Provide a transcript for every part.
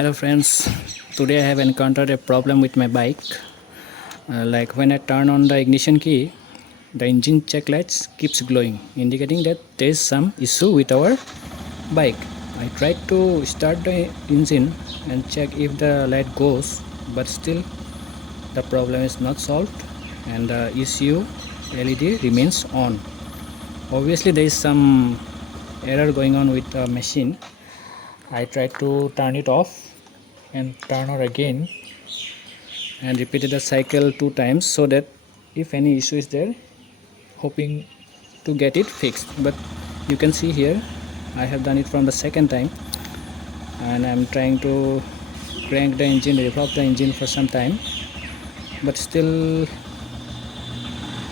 Hello friends, today I have encountered a problem with my bike. Like when I turn on the ignition key, the engine check lights keeps glowing, indicating that there is some issue with our bike. I tried to start the engine and check if the light goes, but still the problem is not solved and the ECU LED remains on. Obviously there is some error going on with the machine. I tried to turn it off and turn on again and repeated the cycle 2 times so that if any issue is there, hoping to get it fixed. But you can see here I have done it from the second time and I'm trying to crank the engine, rev the engine for some time, but still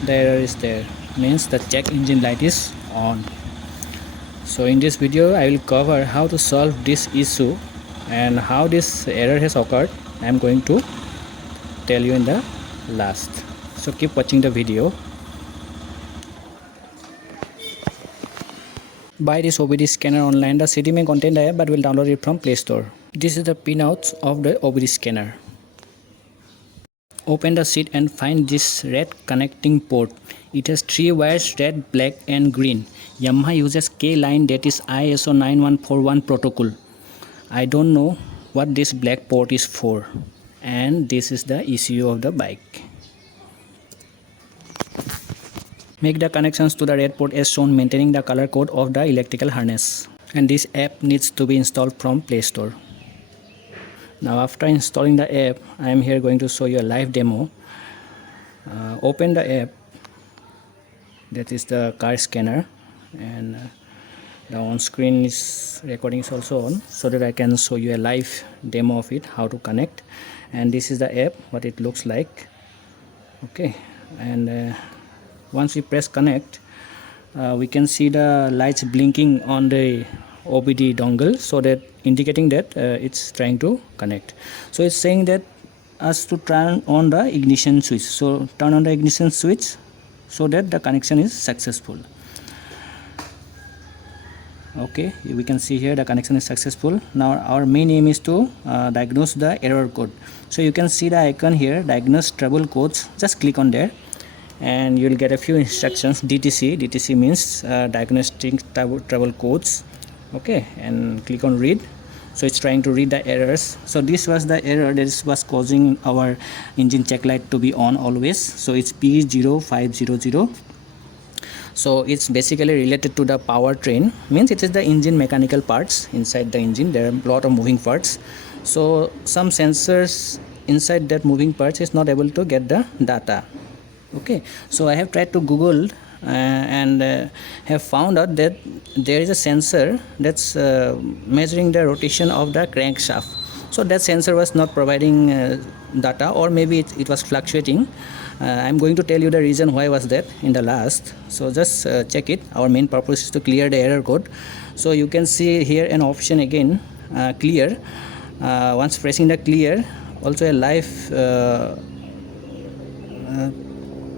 the error is there, means the check engine light is on. So in this video I will cover how to solve this issue and how this error has occurred. I am going to tell you in the last, so keep watching the video. Buy this OBD scanner online. The CD may contain the app but will download it from Play Store. This is the pinouts of the OBD scanner. Open the sheet and find this red connecting port. It has 3 wires, red, black and green. Yamaha uses K-line, that is ISO 9141 protocol. I don't know what this black port is for. And this is the ECU of the bike. Make the connections to the red port as shown, maintaining the color code of the electrical harness. And this app needs to be installed from Play Store. Now after installing the app, I am here going to show you a live demo. Open the app, that is the car scanner, and the on screen is recording is also on, so that I can show you a live demo of it, how to connect. And this is the app, what it looks like. Okay, and once we press connect, we can see the lights blinking on the OBD dongle, so that indicating that it's trying to connect. So it's saying that us to turn on the ignition switch. So turn on the ignition switch so that the connection is successful. Okay, we can see here the connection is successful. Now our main aim is to diagnose the error code. So you can see the icon here, diagnose trouble codes. Just click on there and you will get a few instructions. DTC means diagnostic trouble codes. Okay, and click on read. So it's trying to read the errors. So this was the error that was causing our engine check light to be on always. So it's P0500. So it's basically related to the powertrain, means it is the engine mechanical parts. Inside the engine there are a lot of moving parts, so some sensors inside that moving parts is not able to get the data. Okay, so I have tried to Google and have found out that there is a sensor that's measuring the rotation of the crankshaft. So that sensor was not providing data, or maybe it was fluctuating. I'm going to tell you the reason why was that in the last. So just check it. Our main purpose is to clear the error code. So you can see here an option again, clear. Once pressing the clear, also a live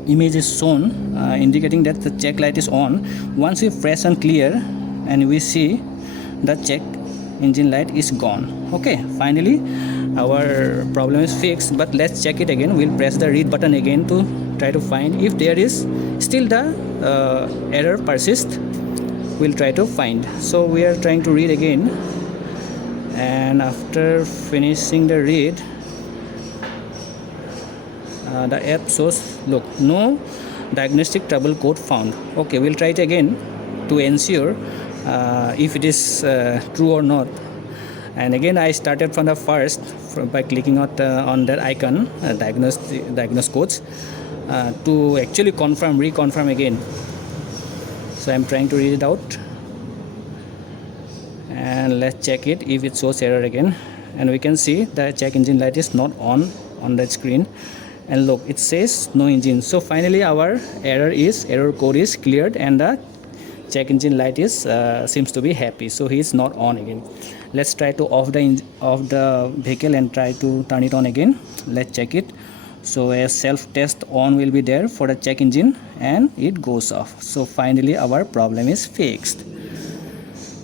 image is shown, indicating that the check light is on. Once we press on clear and we see the check engine light is gone. Okay, finally our problem is fixed, but let's check it again. We'll press the read button again to try to find if there is still the error persists. We'll try to find. So we are trying to read again, and after finishing the read, the app shows, look, no diagnostic trouble code found. Okay, we'll try it again to ensure if it is true or not. And again I started from the first by clicking on that icon, diagnose codes, to actually reconfirm again. So I'm trying to read it out, and let's check it if it shows error again. And we can see the check engine light is not on that screen, and look, it says no engine. So finally our error code is cleared, and the check engine light is seems to be happy, so he is not on again. Let's try to off the vehicle and try to turn it on again. Let's check it. So a self test on will be there for the check engine, and it goes off. So finally our problem is fixed.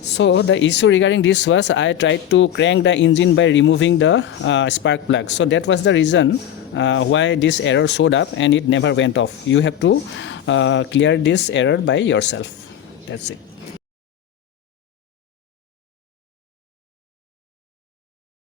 So the issue regarding this was I tried to crank the engine by removing the spark plug. So that was the reason why this error showed up and it never went off. You have to clear this error by yourself. That's it.